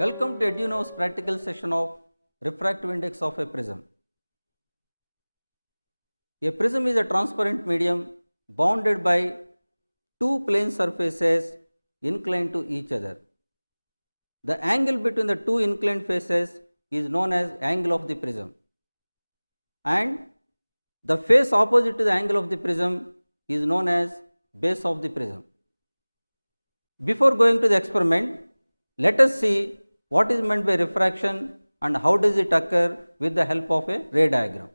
Welcome to EduNow's practical session of refractive index of a prism. A prism is a transparent medium bounded by two plane surfaces inclined to each other. The angle between the two inclined faces is known as angle of the prism, and the face opposite to the angle of the prism is known as base of the prism. Before going to the experiment, let us see what is meant by refraction and how does it occur with the help of a ray diagram.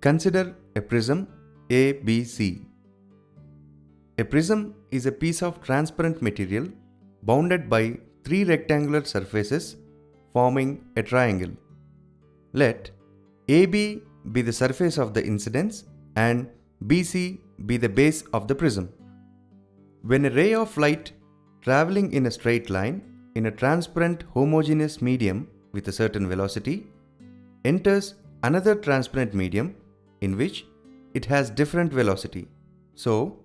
Consider a prism ABC. A prism is a piece of transparent material bounded by three rectangular surfaces forming a triangle. Let AB be the surface of the incidence and BC be the base of the prism. When a ray of light traveling in a straight line in a transparent homogeneous medium with a certain velocity enters another transparent medium in which it has different velocity. So,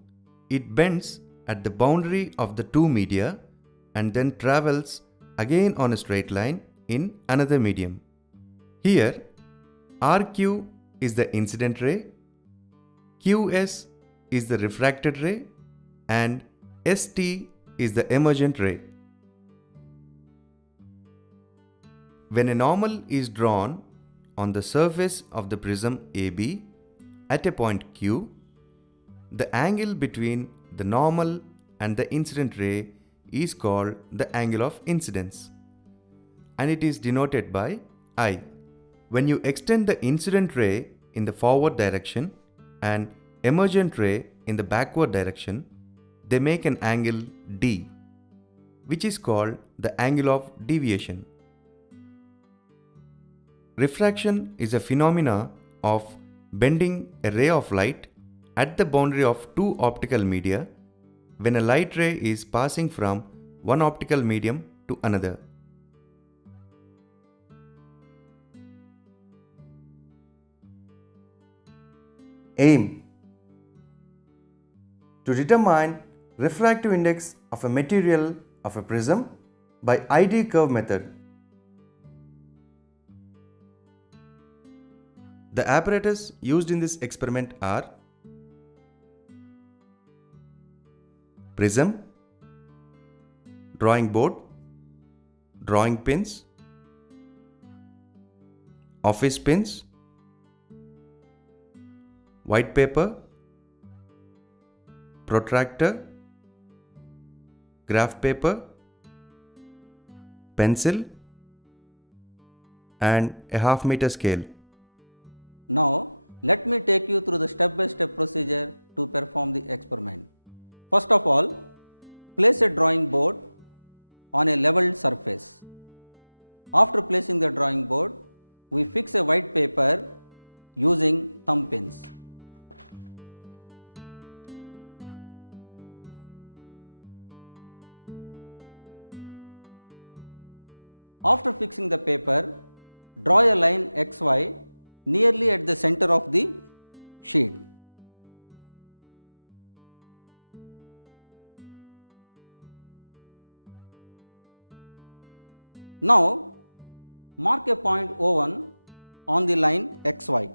it bends at the boundary of the two media and then travels again on a straight line in another medium. Here, RQ is the incident ray, QS is the refracted ray, and ST is the emergent ray. When a normal is drawn on the surface of the prism AB at a point Q, the angle between the normal and the incident ray is called the angle of incidence, and it is denoted by I. When you extend the incident ray in the forward direction and emergent ray in the backward direction, they make an angle D, which is called the angle of deviation. Refraction is a phenomena of bending a ray of light at the boundary of two optical media when a light ray is passing from one optical medium to another. Aim: to determine refractive index of a material of a prism by ID curve method. The apparatus used in this experiment are prism, drawing board, drawing pins, office pins, white paper, protractor, graph paper, pencil, and a half-meter scale. Now, let me take you through the step-by-step procedure to perform the experiment. First of all, place a drawing board on a leveled surface. After placing the drawing board, we fix a white paper using thumb pins. After fixing the paper, draw a line XY nearly at the center of the sheet. Now, mark a point O1 on the line XY.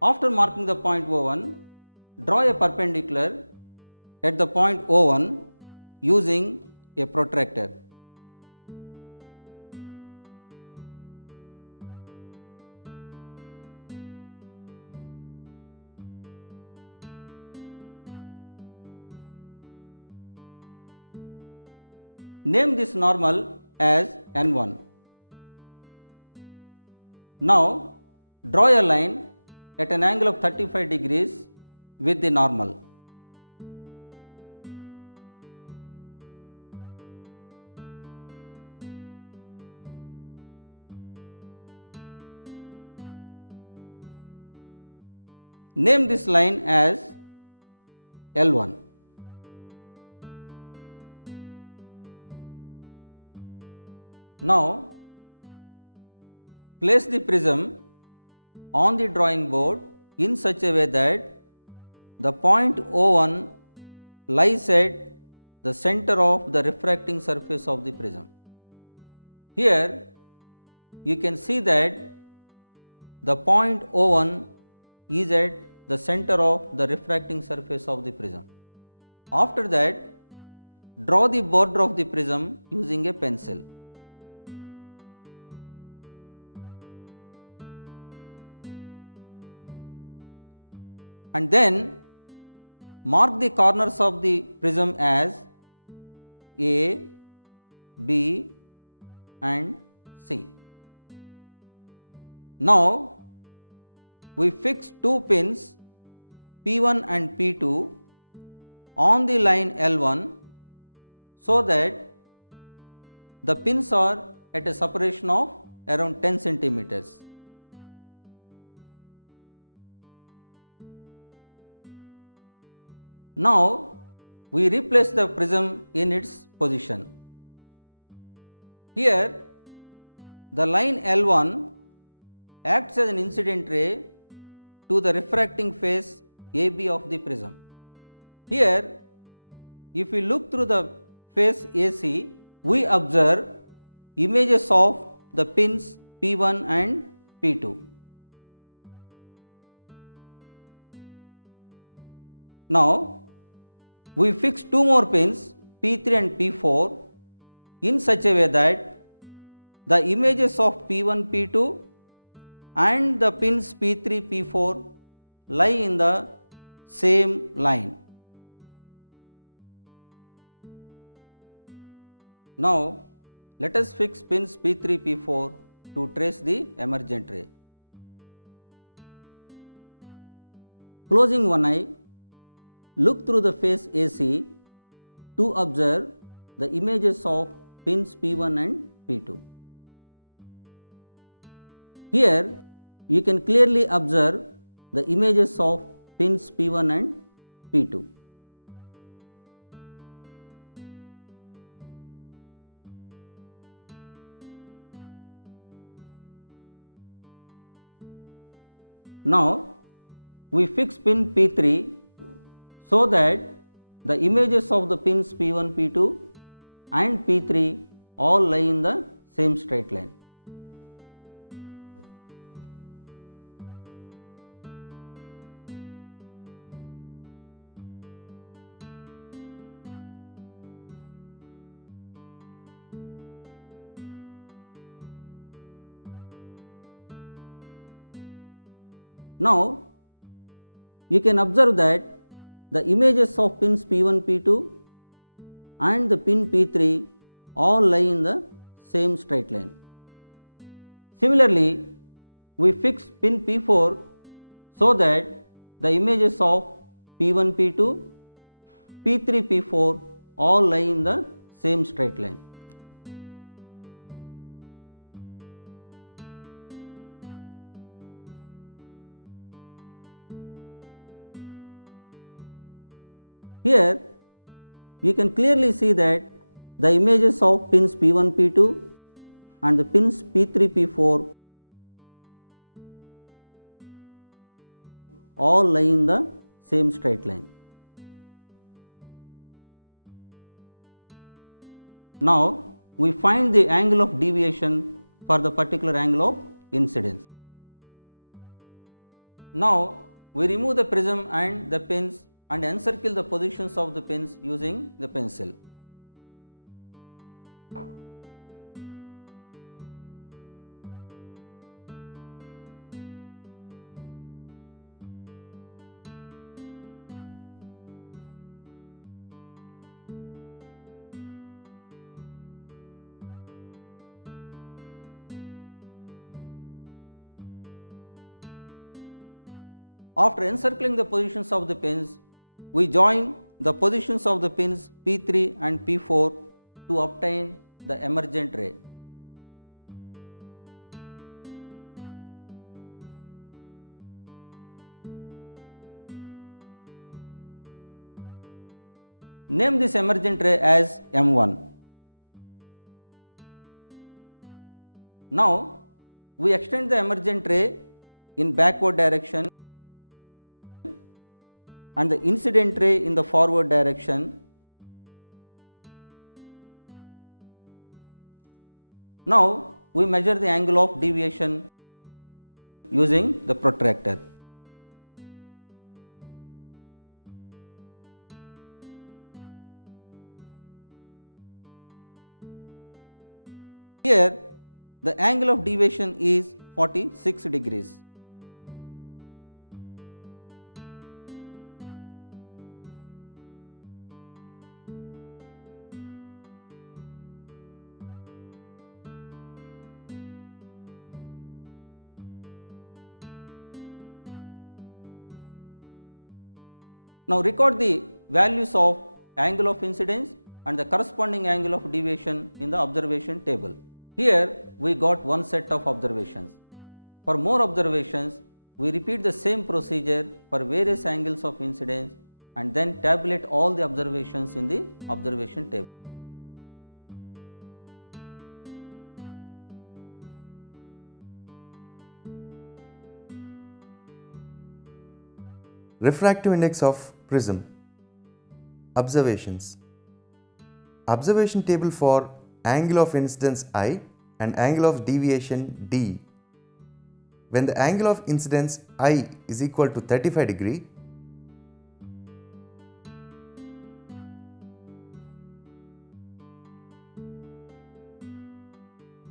After marking the point O1, draw a perpendicular at the point O1 using a protractor. Name this normal as N1. Now, draw a line at an angle of 35 degrees with the normal. Name this line as L1. Now, place the prism on the drawing board in such a way that the point O1 lies at the center of the refracting surface of the prism. Here you can see that the point O1 is at the center of the refracting surface of the prism. After that, draw the border of the prism using a pencil. And then mark the corners of the prism as A, B and C. Now we fix two pins P1 and P2 on the line L1 so that the pins are at a separation of around 10 centimeters. Now we replace the prism in its position. Here the line L1 acts as an incident ray to the refracting face AB of the prism. Here if we look through the face AC, we observe images of the pins P1 and P2. Now we fix two more pins P3 and P4 in such a way that the images of P1, P2 and the pins P3, P4 lie in the same line. Now let us fix pins P3, P4 to trace the emergent ray. Closing one eye, look through the face AC to observe the images of pins P1 and P2. Here you can clearly observe the images of pins P1 and P2. Now we fix pin P3 so that the images of the pins P1, P2 and P3 all lie in the same straight line. Now you can observe that the images of pins P1, P2 and the pin P3 all lie in the same straight line. Similarly, we fix pin P4 so that the images of P1, P2, P3, P4 all lie in the same straight line. Here you can clearly see that the images of pins P1, P2 and the pins P3, P4 all lie in the same straight line. Now we find the angle of deviation for the particular angle of incidence. Now we remove the prism and the pins and encircle the positions of the pins using the pencil. After encircling the positions of the pins, we join the positions of the pins P3 and P4 to obtain the emergent ray. Name this emergent ray as M1. Now we extend the emergent ray in backward direction and the incident ray in the forward direction. Now we measure the angle of deviation using the protractor. Here the angle of deviation is 46 degrees. Now record the values of angle of incidence and the corresponding angle of deviation in the observation table. Here we got one set of observations. For more observations, we repeat the same procedure for various angles of incidence and then tabulate all the observations in the observation table. Refractive index of prism. Observations. Observation table for angle of incidence I and angle of deviation D. When the angle of incidence I is equal to 35 degree,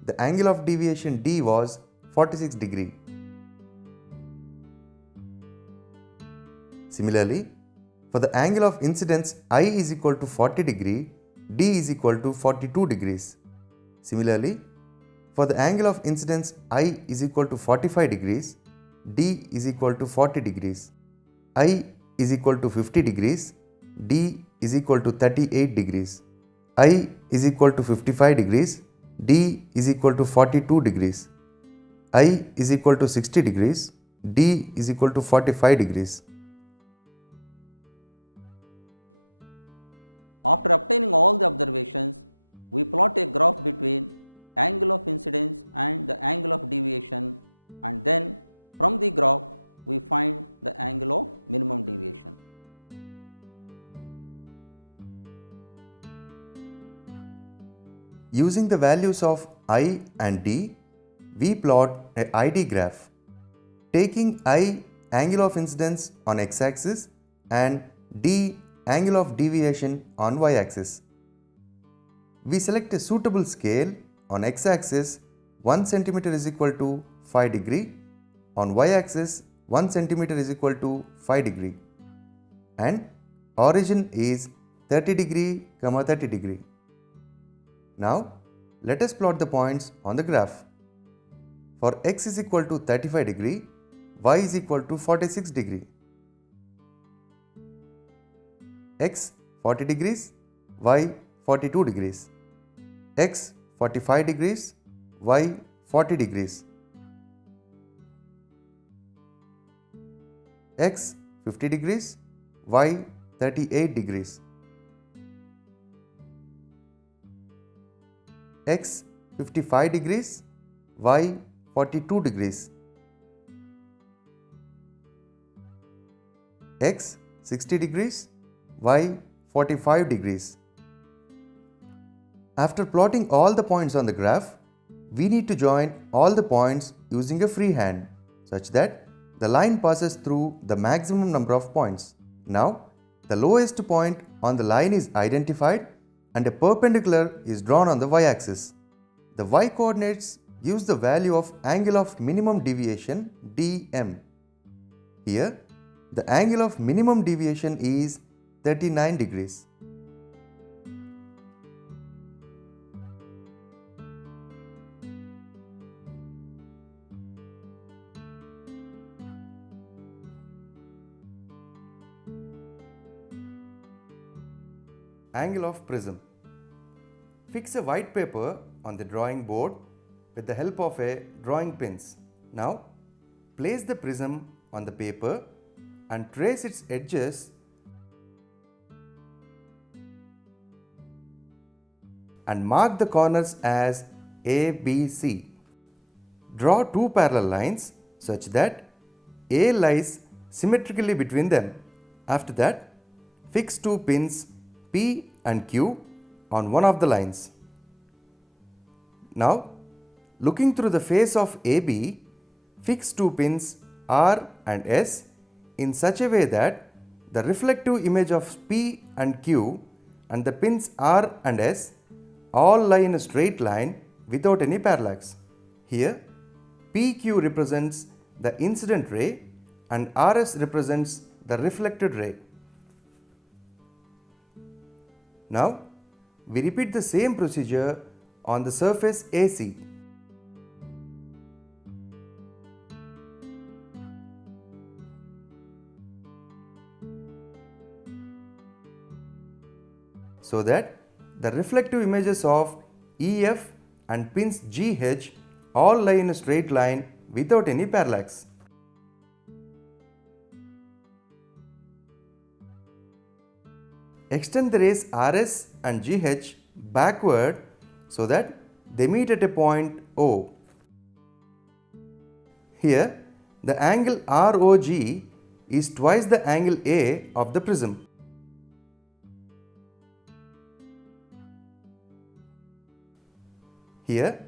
the angle of deviation D was 46 degree. Similarly, for the angle of incidence I is equal to 40 degree, D is equal to 42 degrees. Similarly, for the angle of incidence I is equal to 45 degrees, D is equal to 40 degrees. I is equal to 50 degrees, D is equal to 38 degrees. I is equal to 55 degrees, D is equal to 42 degrees. I is equal to 60 degrees, D is equal to 45 degrees. After obtaining all the observations, we plot a graph between angle of incidence and the angle of deviation, and then from the graph we find the angle of minimum deviation. Using the values of I and D, we plot a ID graph, taking I angle of incidence on x-axis and D angle of deviation on y-axis. We select a suitable scale. On x-axis 1 cm is equal to 5 degree, on y-axis 1 cm is equal to 5 degree, and origin is 30 degree, 30 degree. Now let us plot the points on the graph. For x is equal to 35 degree, y is equal to 46 degree. X 40 degrees, y 42 degrees. X 45 degrees, y 40 degrees. X 50 degrees, y 38 degrees. X 55 degrees, y 42 degrees. X 60 degrees, y 45 degrees. After plotting all the points on the graph, we need to join all the points using a free hand such that the line passes through the maximum number of points. Now, the lowest point on the line is identified and a perpendicular is drawn on the y-axis. The y-coordinates gives the value of angle of minimum deviation dm. Here, the angle of minimum deviation is 39 degrees. Angle of prism. Fix a white paper on the drawing board with the help of a drawing pins. Now, place the prism on the paper and trace its edges and mark the corners as A, B, C. Draw two parallel lines such that A lies symmetrically between them. After that, fix two pins P and Q on one of the lines. Now, looking through the face of AB, fix two pins R and S in such a way that the reflective image of P and Q and the pins R and S all lie in a straight line without any parallax. Here, PQ represents the incident ray and RS represents the reflected ray. Now, we repeat the same procedure on the surface AC. So that the reflective images of EF and pins GH all lie in a straight line without any parallax. Extend the rays RS and GH backward so that they meet at a point O. Here, the angle ROG is twice the angle A of the prism. Here,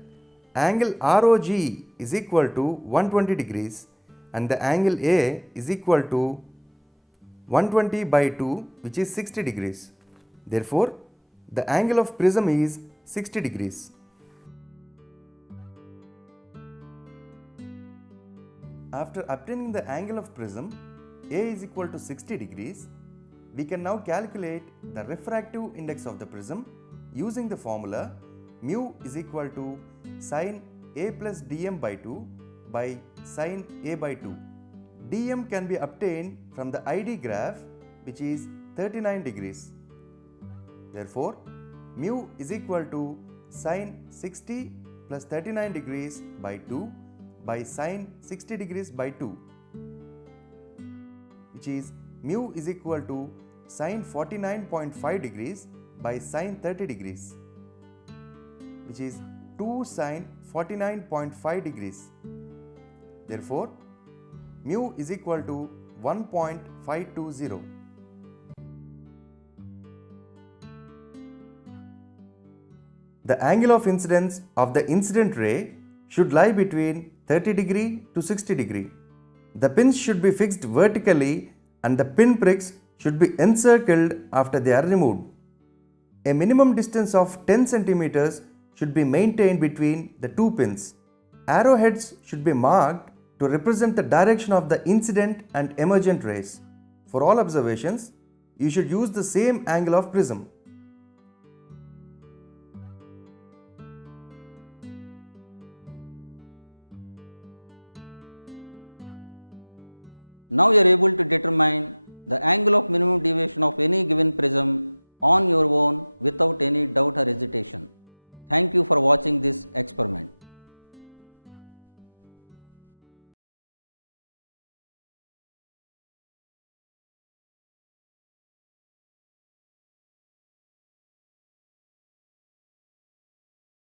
angle ROG is equal to 120 degrees and the angle A is equal to 120 by 2, which is 60 degrees. Therefore, the angle of prism is 60 degrees. After obtaining the angle of prism A is equal to 60 degrees, we can now calculate the refractive index of the prism using the formula mu is equal to sin A plus dm by 2 by sin A by 2. dm can be obtained from the ID graph, which is 39 degrees. Therefore, mu is equal to sin 60 plus 39 degrees by 2 by sin 60 degrees by 2, which is mu is equal to sin 49.5 degrees by sin 30 degrees, which is 2 sin 49.5 degrees. Therefore, mu is equal to 1.520. The angle of incidence of the incident ray should lie between 30 degree to 60 degree. The pins should be fixed vertically and the pin pricks should be encircled after they are removed. A minimum distance of 10 centimeters should be maintained between the two pins. Arrowheads should be marked to represent the direction of the incident and emergent rays. For all observations, you should use the same angle of prism. Now you are able to determine the angle of minimum deviation of any given prism on your own without any doubt or hesitation. Thank you for watching this experiment.